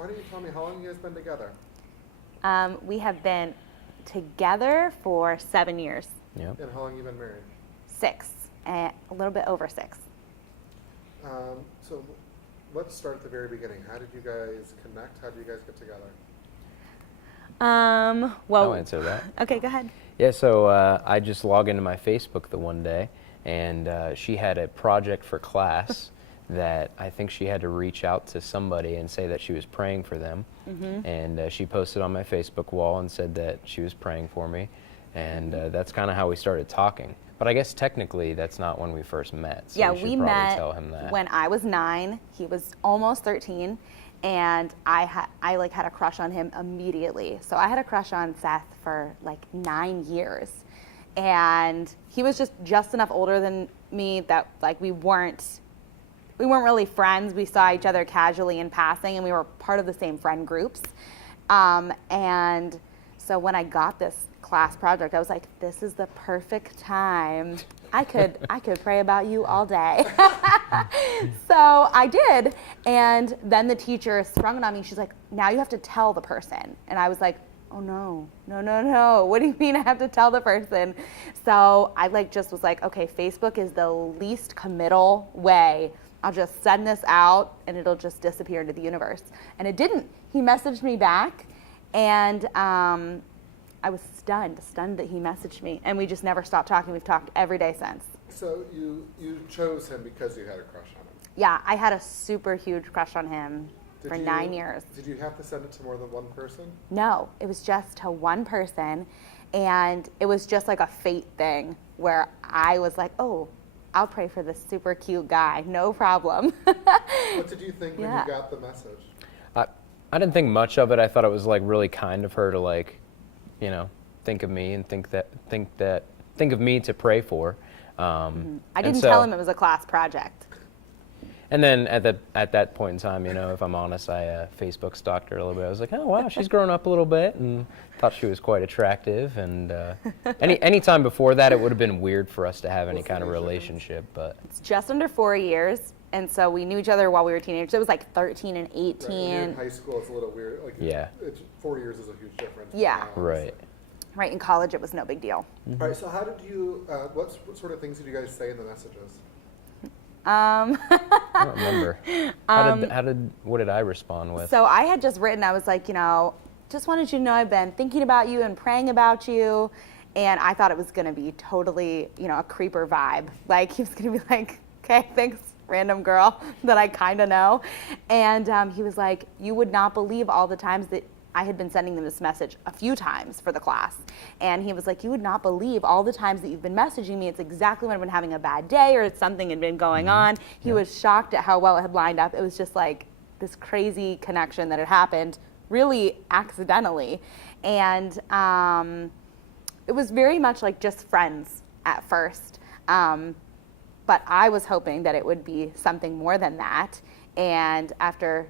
why don't you tell me how long you guys been together? We have been together for 7 years. Yep. And how long you been married? 6, a little bit over 6. So let's start at the very beginning. How did you guys connect? How did you guys get together? Well, I'll answer that. Okay, go ahead. Yeah, so I just logged into my Facebook the one day, and she had a project for class that I think she had to reach out to somebody and say that she was praying for them. Mm-hmm. And she posted on my Facebook wall and said that she was praying for me. And that's kind of how we started talking. But I guess technically that's not when we first met. So Yeah, we should we probably met tell him that. when I was 9. He was almost 13. And I had a crush on him immediately. So I had a crush on Seth for like 9 years. And he was just enough older than me that like we weren't really friends. We saw each other casually in passing, and we were part of the same friend groups. And so when I got this class project, I was like, this is the perfect time. I could pray about you all day. So I did. And then the teacher sprung it on me. She's like, now you have to tell the person. And I was like, oh no. What do you mean I have to tell the person? So I just was like, okay, Facebook is the least committal way. I'll just send this out and it'll just disappear into the universe. And it didn't. He messaged me back, and I was stunned that he messaged me, and we just never stopped talking. We've talked every day since. So you chose him because you had a crush on him? Yeah, I had a super huge crush on him for 9 years. Did you have to send it to more than one person? No, it was just to one person, and it was just like a fate thing where I was like, oh, I'll pray for this super cute guy, no problem. What did you think when you got the message? I didn't think much of it. I thought it was like really kind of her to like, you know, think of me and think of me to pray for. I didn't tell him it was a class project. And then at that point in time, you know, if I'm honest, I Facebook stalked her a little bit. I was like, oh wow, she's grown up a little bit, and thought she was quite attractive. And any time before that, it would have been weird for us to have any kind of relationship. But it's just under 4 years, and so we knew each other while we were teenagers. It was like 13 and 18. Right, when you're in high school, it's a little weird. Like, yeah, 4 years is a huge difference. Yeah, right. Right, in college, it was no big deal. Mm-hmm. All right, so how did you? What sort of things did you guys say in the messages? I don't remember. What did I respond with? So I had just written, I was like, you know, just wanted you to know I've been thinking about you and praying about you. And I thought it was going to be totally, you know, a creeper vibe. Like, he was going to be like, okay, thanks, random girl that I kind of know. And he was like, you would not believe all the times that I had been sending them this message a few times for the class. And he was like, you would not believe all the times that you've been messaging me. It's exactly when I've been having a bad day or something had been going on. He was shocked at how well it had lined up. It was just like this crazy connection that had happened really accidentally. And it was very much like just friends at first. But I was hoping that it would be something more than that. And after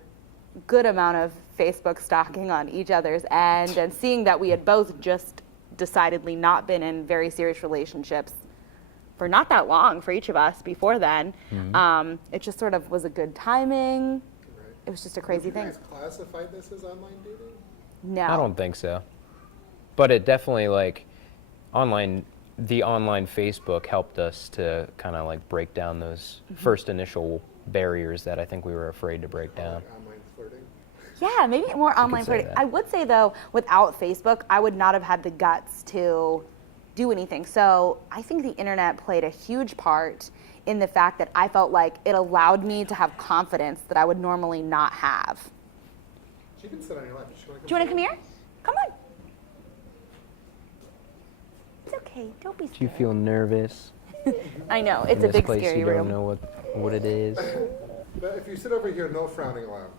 good amount of Facebook stalking on each other's end and seeing that we had both just decidedly not been in very serious relationships for not that long for each of us before then, it just sort of was a good timing. Right. It was just a crazy thing. Would you guys classify this as online dating? No. I don't think so. But it definitely, like, the online Facebook helped us to kind of like break down those first initial barriers that I think we were afraid to break down. Like online flirting? Yeah, maybe more online flirting. that. I would say, though, without Facebook, I would not have had the guts to do anything. So I think the internet played a huge part in the fact that I felt like it allowed me to have confidence that I would normally not have. She can sit on your lap. Do you want to come here? Come on. It's okay. Don't be scared. Do you feel nervous? I know. It's in a this big, place scary you room. don't know what it is. But if you sit over here, no frowning allowed.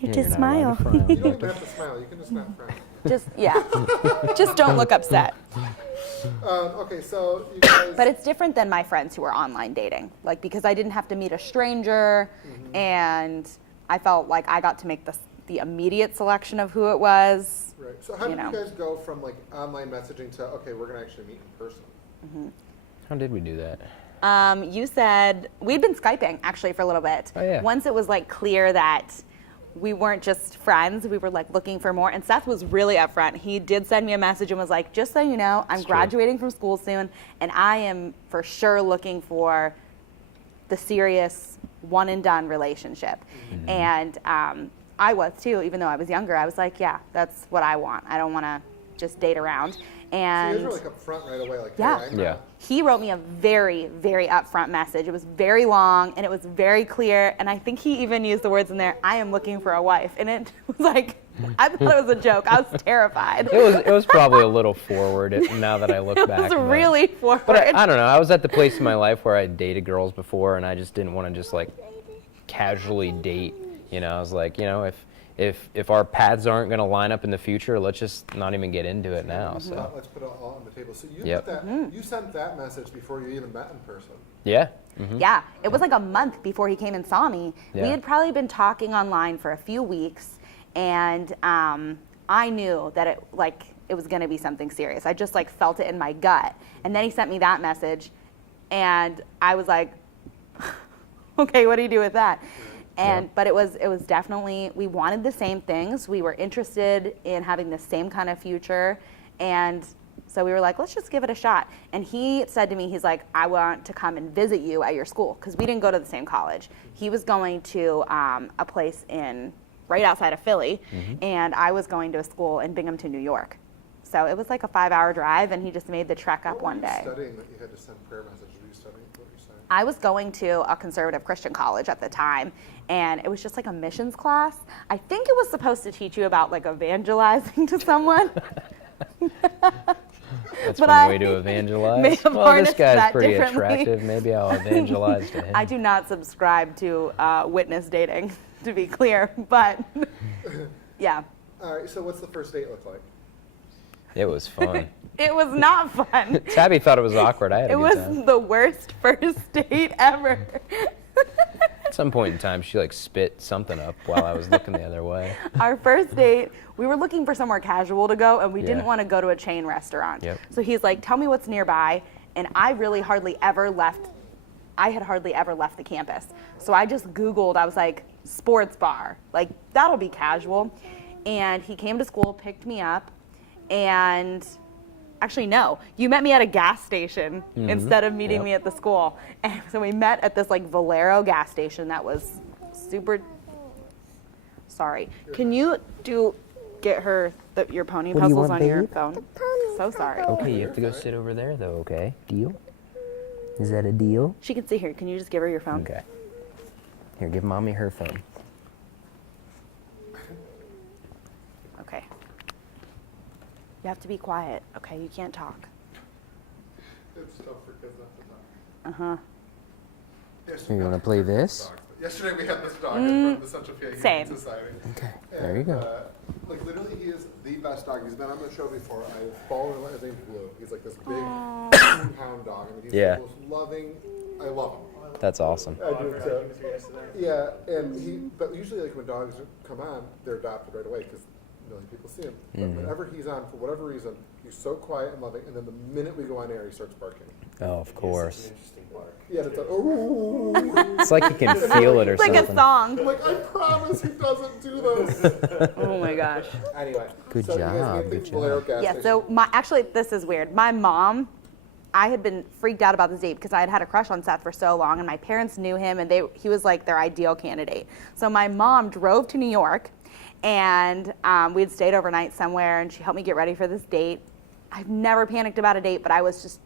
You Yeah, just you're not allowed smile. to frown. You don't even have to smile. You can just not frown. Just don't look upset. Okay, so you guys... But it's different than my friends who are online dating. Like, because I didn't have to meet a stranger, and I felt like I got to make the immediate selection of who it was. Right. So how did you guys go from like online messaging to, okay, we're going to actually meet in person? How did we do that? You said we'd been Skyping actually for a little bit. Oh, yeah. Once it was like clear that we weren't just friends. We were like looking for more. And Seth was really upfront. He did send me a message and was like, just so you know, I'm graduating from school soon, and I am for sure looking for the serious one and done relationship. Mm-hmm. And I was too, even though I was younger. I was like, yeah, that's what I want. I don't want to just date around. And So you guys were like up front right away, like, yeah. hey, I'm Yeah. not- he wrote me a very, very upfront message. It was very long and it was very clear. And I think he even used the words in there, I am looking for a wife. And it was like, I thought it was a joke. I was terrified. It was probably a little forward now that I look back. It was but- really forward. But I don't know. I was at the place in my life where I dated girls before, and I just didn't want to just like casually date. You know, I was like, you know, if our paths aren't going to line up in the future, let's just not even get into it now. So Let's put it all on the table. So you Yep. put that, you sent that message before you even met in person. yeah. Mm-hmm. Yeah, it was like a month before he came and saw me. Yeah. We had probably been talking online for a few weeks, and I knew that it was going to be something serious. I just like felt it in my gut. And then he sent me that message, and I was like, okay, what do you do with that? And Yeah. but it was definitely, we wanted the same things. We were interested in having the same kind of future, and so we were like, let's just give it a shot. And he said to me, he's like, I want to come and visit you at your school, because we didn't go to the same college. He was going to a place right outside of Philly, and I was going to a school in Binghamton, New York. So it was like a 5-hour drive, and he just made the trek up one day. What were you studying that you had to send prayer messages? Were you studying what you're saying? I was going to a conservative Christian college at the time, and it was just like a missions class. I think it was supposed to teach you about like evangelizing to someone. That's But one I way to may evangelize. have Well, this harnessed guy's that pretty differently. attractive. Maybe I'll evangelize to him. I do not subscribe to witness dating, to be clear, but yeah, All right, so what's the first date look like? It was fun. it was not fun. Tabby thought it was awkward. I had a It good was time. the worst first date ever. At some point in time, she like spit something up while I was looking the other way. Our first date, we were looking for somewhere casual to go, and we didn't Yeah. want to go to a chain restaurant. Yep. So he's like, tell me what's nearby, and I had hardly ever left the campus. So I just Googled, I was like, sports bar, like that'll be casual. And he came to school, picked me up, and actually no, you met me at a gas station instead of meeting Yep. me at the school. And so we met at this like Valero gas station that was super, sorry. Can you get her your pony What do you puzzles want, on your babe? phone? So sorry. Okay, you have to go sit over there, though. Okay, deal? Is that a deal? She can see here. Can you just give her your phone? Okay. Here, give mommy her phone. Okay. You have to be quiet. Okay, you can't talk. It's tough for kids not to talk. Uh-huh. You want to play this? Yesterday we had this dog in front of the Central PA Humane same. Society. Okay, there you go. Like literally, he is the best dog. He's been on the show before. I've fallen in love. His name's Blue. He's like this big pound dog. I mean, he's Yeah. the most loving. I love him. That's awesome. I do too. Yeah, and but usually like when dogs come on, they're adopted right away because a million people see him. But whenever he's on, for whatever reason, he's so quiet and loving, and then the minute we go on air, he starts barking. Oh, of course. Yeah, it's like, oh. It's like you can feel it or It's like something. a song. I'm like, I promise he doesn't do this. Oh my gosh. Anyway. Good so you guys job, get the good Valero job. gas Yeah, station. so actually this is weird. My mom, I had been freaked out about this date because I had had a crush on Seth for so long, and my parents knew him, and he was like their ideal candidate. So my mom drove to New York, and we had stayed overnight somewhere, and she helped me get ready for this date. I've never panicked about a date, but I was just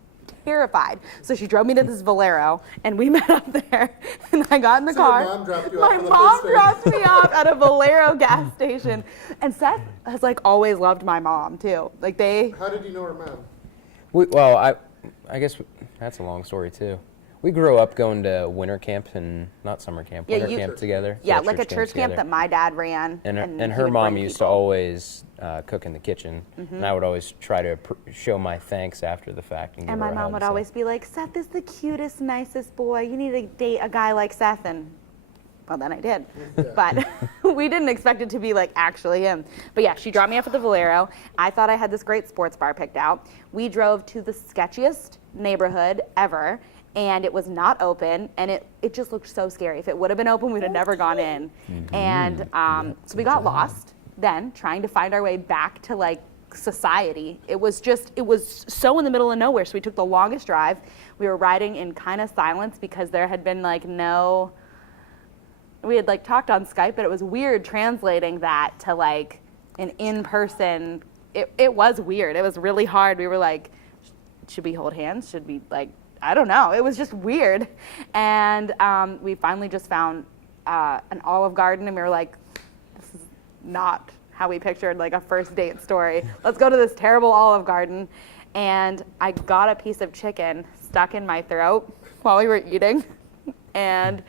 terrified. So she drove me to this Valero, and we met up there, and I got in the So your car. mom dropped you My off at the mom first dropped me off at a Valero gas station, and Seth has like always loved my mom too. Like How did you know her mom? Well, I guess that's a long story too. We grew up going to winter camp and not summer camp, Yeah, winter you- camp together. Yeah, so like a church camp together. that my dad ran. And he her would mom bring used to people. always cook in the kitchen, and I would always try to show my thanks after the fact. And, give And her my a mom hug, would so- always be like, Seth is the cutest, nicest boy. You need to date a guy like Seth. And well, then I did. But we didn't expect it to be like actually him. But yeah, she dropped me off at the Valero. I thought I had this great sports bar picked out. We drove to the sketchiest neighborhood ever. and it was not open, and it just looked so scary. If it would have been open, we'd have never gone in. And so we got lost then, trying to find our way back to like society. It was so in the middle of nowhere, so we took the longest drive. We were riding in kind of silence because there had been like we had like talked on Skype, but it was weird translating that to like an in-person. It was weird. It was really hard. We were like, should we hold hands? Should we like, I don't know. It was just weird. And we finally just found an Olive Garden, and we were like, this is not how we pictured like a first date story. Let's go to this terrible Olive Garden. And I got a piece of chicken stuck in my throat while we were eating. And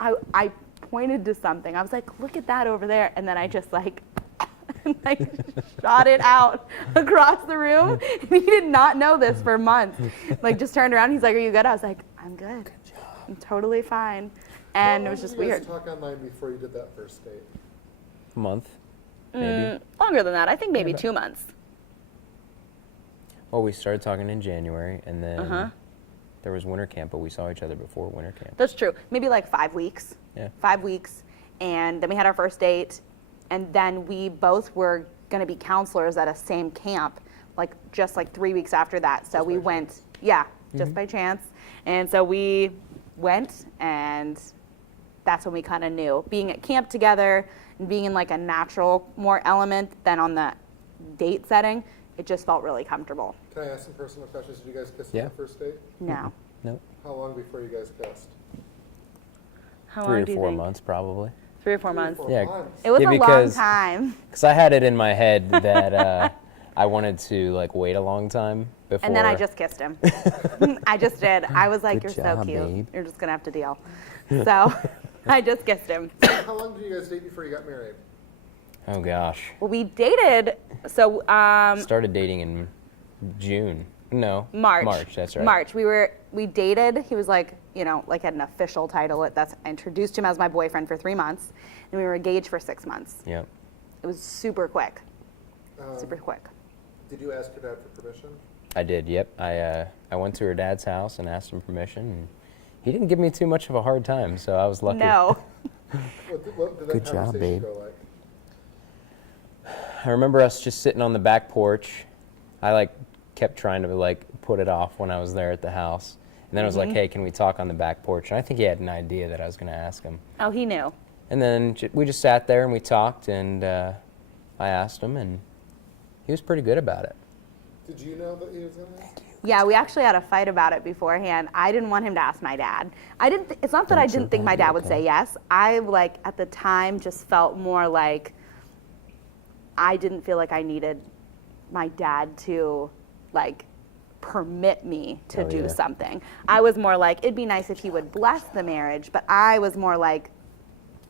I pointed to something. I was like, look at that over there. And then I just like shot it out across the room. And he did not know this for months. Like just turned around. He's like, are you good? I was like, I'm good. I'm totally fine. And it was just weird. How long did you guys talk online before you did that first date? A month, maybe. Longer than that. I think maybe 2 months. Well, we started talking in January, and then there was winter camp, but we saw each other before winter camp. That's true. Maybe like 5 weeks. Yeah. 5 weeks. And then we had our first date. And then we both were going to be counselors at a same camp, like just like 3 weeks after that. So we went, just by chance. And so we went, and that's when we kind of knew. Being at camp together and being in like a natural more element than on the date setting, it just felt really comfortable. Can I ask some personal questions? Did you guys kiss on the first date? No. Nope. How long before you guys kissed? How 3 long or do you 4 think? months, probably. 3 or 4 months. Yeah. It was Yeah, a long because- time. Because I had it in my head that I wanted to like wait a long time before. And then I just kissed him. I just did. I was like, Good you're job, so cute. babe. You're just going to have to deal. So I just kissed him. How long did you guys date before you got married? Oh gosh. Well, we dated, so Started dating in June. No. March. March, that's right. March. We dated. He was like, like had an official title. I introduced him as my boyfriend for 3 months, and we were engaged for 6 months. Yep. It was super quick. Super quick. Did you ask your dad for permission? I did, yep. I went to her dad's house and asked him permission, and he didn't give me too much of a hard time, so I was lucky. No. What did that Good job, conversation babe. go like? I remember us just sitting on the back porch. I like kept trying to like put it off when I was there at the house. And then I was like, hey, can we talk on the back porch? And I think he had an idea that I was going to ask him. Oh, he knew. And then we just sat there and we talked, and I asked him, and he was pretty good about it. Did you know that he was going to ask? Yeah, we actually had a fight about it beforehand. I didn't want him to ask my dad. It's not that I didn't think my dad would say yes. I like at the time just felt more like I didn't feel like I needed my dad to like permit me to do something. I was more like, it'd be nice if he would bless the marriage, but I was more like,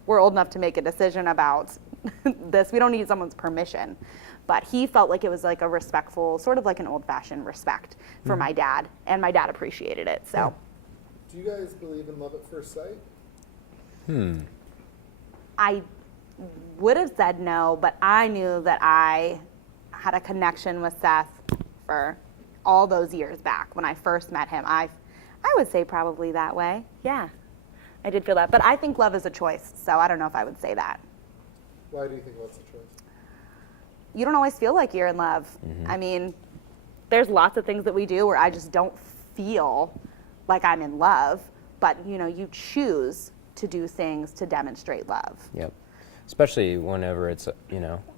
we're old enough to make a decision about this. We don't need someone's permission. But he felt like it was like a respectful, sort of like an old-fashioned respect for my dad, and my dad appreciated it. So, Do you guys believe in love at first sight? I would have said no, but I knew that I had a connection with Seth for all those years back when I first met him. I would say probably that way. Yeah, I did feel that. But I think love is a choice, so I don't know if I would say that. Why do you think love's a choice? You don't always feel like you're in love. I mean, there's lots of things that we do where I just don't feel like I'm in love, but you choose to do things to demonstrate love. Yep. Especially whenever it's,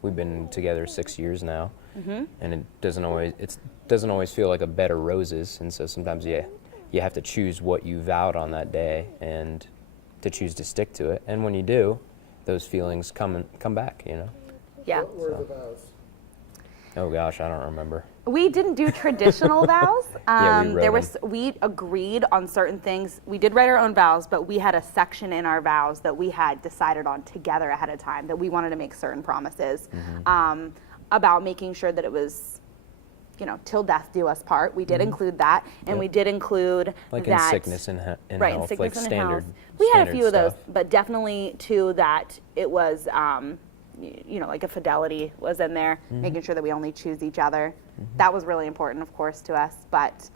we've been together 6 years now, and it doesn't always feel like a bed of roses, and so sometimes you have to choose what you vowed on that day and to choose to stick to it. And when you do, those feelings come back, Yeah. What were the vows? Oh gosh, I don't remember. We didn't do traditional vows. Yeah, we wrote we agreed on certain things. We did write our own vows, but we had a section in our vows that we had decided on together ahead of time that we wanted to make certain promises about making sure that it was, till death do us part. We did include that, and we did include Like that, in sickness and health, right, in sickness like and standard. health. We had a few of those, stuff. but definitely too that it was, like a fidelity was in there, making sure that we only choose each other. That was really important, of course, to us. But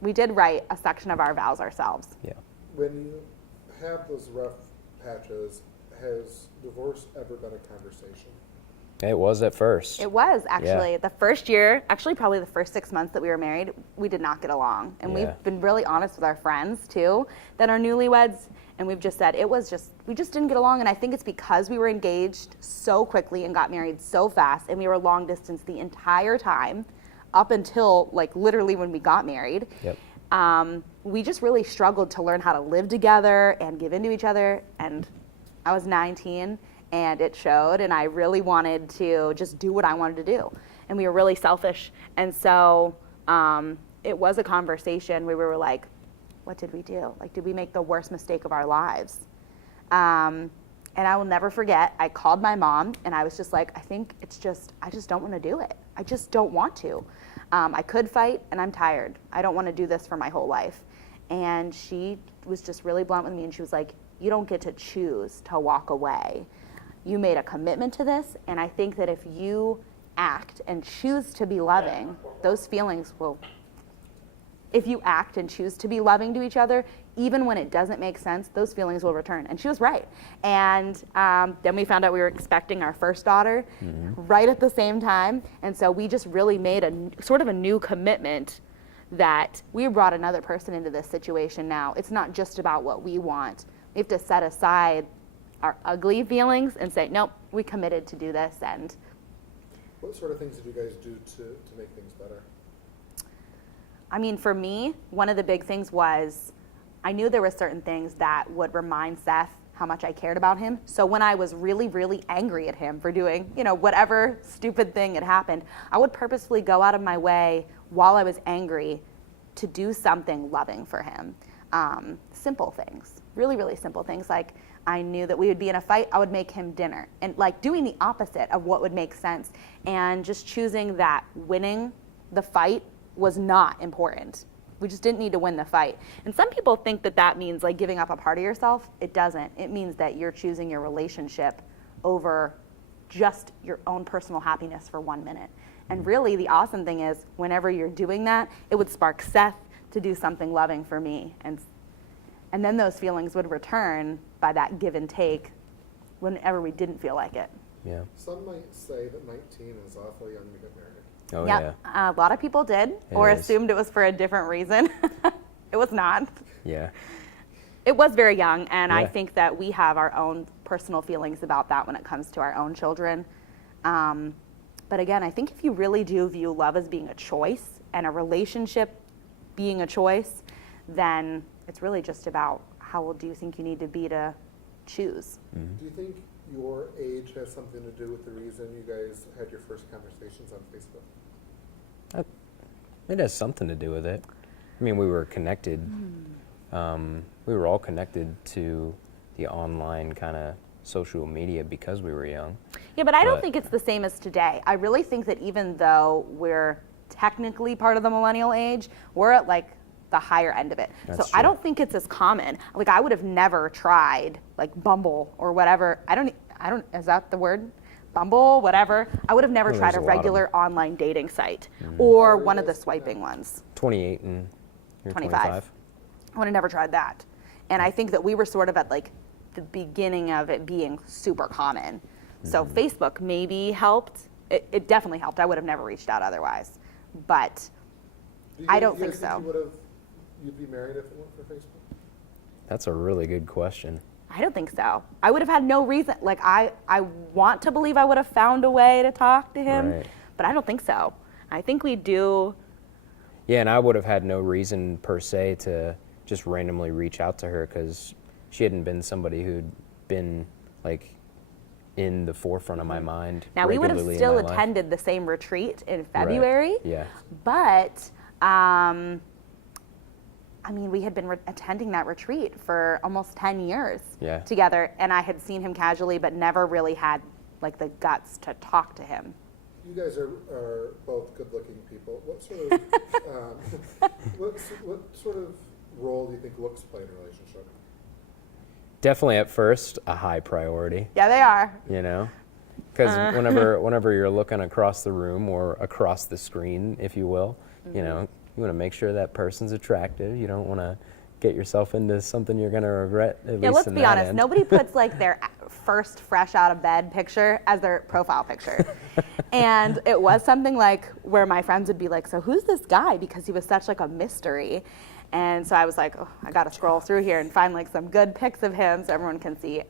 we did write a section of our vows ourselves. Yeah. When you have those rough patches, has divorce ever been a conversation? It was at first. It was actually the first year, actually probably the first 6 months that we were married, we did not get along. And Yeah. we've been really honest with our friends too that are newlyweds. And we've just said we just didn't get along. And I think it's because we were engaged so quickly and got married so fast. And we were long distance the entire time up until like literally when we got married. Yep. We just really struggled to learn how to live together and give into each other. And I was 19 and it showed, and I really wanted to just do what I wanted to do. And we were really selfish. And so it was a conversation where we were like, what did we do? Like, did we make the worst mistake of our lives? And I will never forget, I called my mom and I was just like, I just don't want to do it. I just don't want to. I could fight and I'm tired. I don't want to do this for my whole life. And she was just really blunt with me and she was like, you don't get to choose to walk away. You made a commitment to this, and I think that if you act and choose to be loving, those feelings will, if you act and choose to be loving to each other, even when it doesn't make sense, those feelings will return. And she was right. And then we found out we were expecting our first daughter right at the same time. And so we just really made a sort of a new commitment that we brought another person into this situation now. It's not just about what we want. We have to set aside our ugly feelings and say, nope, we committed to do this. And What sort of things did you guys do to make things better? I mean, for me, one of the big things was I knew there were certain things that would remind Seth how much I cared about him. So when I was really, really angry at him for doing, whatever stupid thing had happened, I would purposefully go out of my way while I was angry to do something loving for him. Simple things, really, really simple things. Like I knew that we would be in a fight, I would make him dinner. And like doing the opposite of what would make sense and just choosing that winning the fight was not important. We just didn't need to win the fight. And some people think that that means like giving up a part of yourself. It doesn't. It means that you're choosing your relationship over just your own personal happiness for 1 minute. And really the awesome thing is whenever you're doing that, it would spark Seth to do something loving for me. And then those feelings would return by that give and take whenever we didn't feel like it. Yeah. Some might say that 19 is awfully young to get married. Oh, Yep. yeah. A lot of people did or is. assumed it was for a different reason. It was not. Yeah. It was very young, and I Yeah. think that we have our own personal feelings about that when it comes to our own children. But again, I think if you really do view love as being a choice and a relationship being a choice, then it's really just about how old do you think you need to be to choose. Do you think your age has something to do with the reason you guys had your first conversations on Facebook? It has something to do with it. I mean, we were connected. We were all connected to the online kind of social media because we were young. Yeah, but I don't But- think it's the same as today. I really think that even though we're technically part of the millennial age, we're at like the higher end of it. That's So I true. don't think it's as common. Like I would have never tried like Bumble or whatever. I don't, is that the word? Bumble, whatever. I would have never Well, tried there's a a lot of regular online dating site or one of the swiping ones. 28 and you're 25. 25. I would have never tried that. And I think that we were sort of at like the beginning of it being super common. So Facebook maybe helped. It definitely helped. I would have never reached out otherwise. But Do I you don't guys think so. You'd be married if it weren't for Facebook? That's a really good question. I don't think so. I would have had no reason. Like I want to believe I would have found a way to talk to him, Right. but I don't think so. I think we do. Yeah, and I would have had no reason per se to just randomly reach out to her because she hadn't been somebody who'd been like in the forefront of my mind. Now we would have regularly in still my life. attended the same retreat in Right. February. Yeah. But I mean, we had been attending that retreat for almost 10 years Yeah. together, and I had seen him casually, but never really had like the guts to talk to him. You guys are both good-looking people. What sort of what sort of role do you think looks play in a relationship? Definitely at first a high priority, Yeah, they are. you know? Because whenever you're looking across the room or across the screen, if you will, you know, You want to make sure that person's attractive. You don't want to get yourself into something you're going to regret, at Yeah, least let's in be that honest. end. Nobody puts like their first fresh out of bed picture as their profile picture. And it was something like where my friends would be like, so who's this guy? Because he was such like a mystery. And so I was like, oh, I got to scroll through here and find like some good pics of him so everyone can see.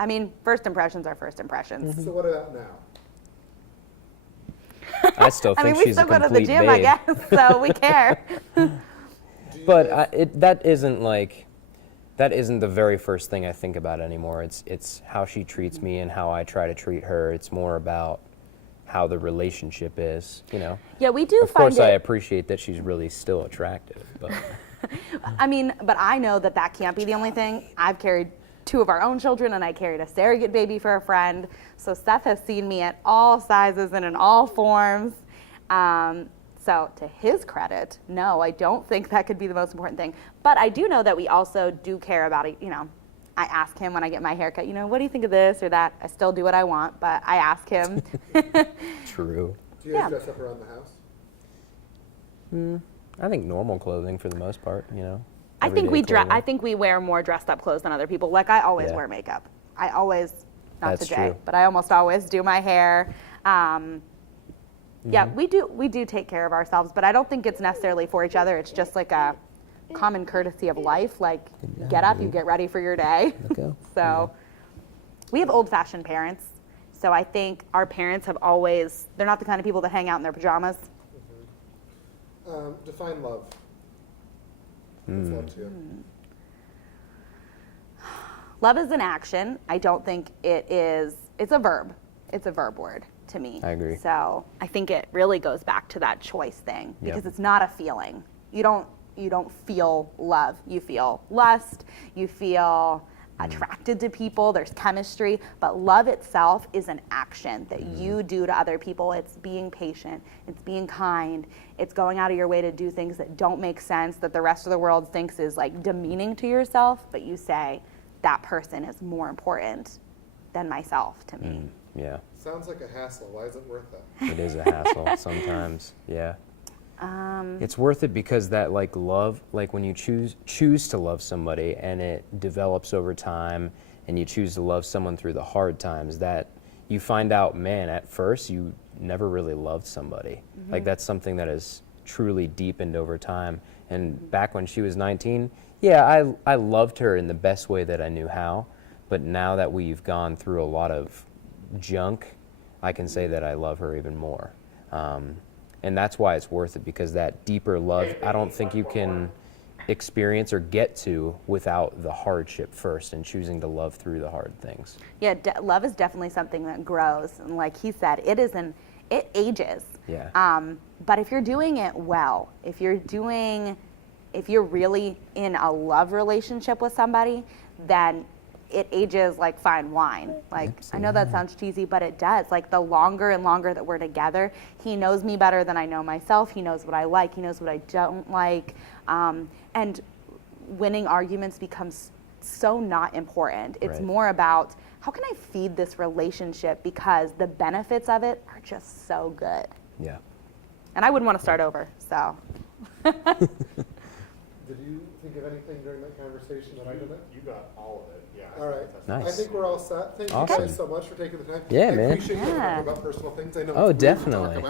I mean, first impressions are first impressions. So what about now? I still I think mean, we she's still a go to complete the gym, babe. I guess, so we care. But that isn't the very first thing I think about anymore. It's how she treats me and how I try to treat her. It's more about how the relationship is, you know. Yeah, we do Of find course, I it. appreciate that she's really still attractive, but I mean, but I know that that can't be the only thing. I've carried 2 of our own children, and I carried a surrogate baby for a friend. So Seth has seen me at all sizes and in all forms. So to his credit, no, I don't think that could be the most important thing. But I do know that we also do care about it. You know, I ask him when I get my haircut, you know, what do you think of this or that? I still do what I want, but I ask him. true. Do you guys Yeah. dress up around the house? I think normal clothing for the most part, you know. I think everyday I clothing. think we wear more dressed up clothes than other people. Like I always Yeah. wear makeup. I always, not That's today, true. but I almost always do my hair. Yeah, Mm-hmm. we do take care of ourselves, but I don't think it's necessarily for each other. It's just like a common courtesy of life. Like get up, you get ready for your day. Let go. So we have old-fashioned parents. So I think our parents have always, they're not the kind of people that hang out in their pajamas. Define love. What's love to you? Love is an action. I don't think it's a verb. It's a verb word to me. I agree. So I think it really goes back to that choice thing because Yep. it's not a feeling. You don't feel love. You feel lust. You feel attracted to people. There's chemistry, but love itself is an action that you do to other people. It's being patient. It's being kind. It's going out of your way to do things that don't make sense, that the rest of the world thinks is like demeaning to yourself, but you say that person is more important than myself to me. Yeah, Sounds like a hassle. Why is it worth it? it is a hassle sometimes. Yeah. It's worth it because that like love, like when you choose to love somebody and it develops over time and you choose to love someone through the hard times, that you find out, man, at first you never really loved somebody. Like that's something that has truly deepened over time. And back when she was 19, yeah, I loved her in the best way that I knew how. But now that we've gone through a lot of junk, I can say that I love her even more. And that's why it's worth it, because that deeper love, I don't think you can experience or get to without the hardship first and choosing to love through the hard things. Yeah, love is definitely something that grows. And like he said, it ages. Yeah. But if you're doing it well, if you're really in a love relationship with somebody, then it ages like fine wine. Like, I know that sounds cheesy, but it does. Like the longer and longer that we're together, he knows me better than I know myself. He knows what I like. He knows what I don't like. And winning arguments becomes so not important. It's Right. more about how can I feed this relationship because the benefits of it are just so good. Yeah. And I wouldn't want to start over, so. Did you think of anything during that conversation that I didn't? You got all of it, yeah. All right. Nice. I think we're all set. Thank you Awesome. guys so much for taking the time. Yeah, I man. appreciate you Yeah. talking about personal things. I know Oh, it's weird to talk definitely. about.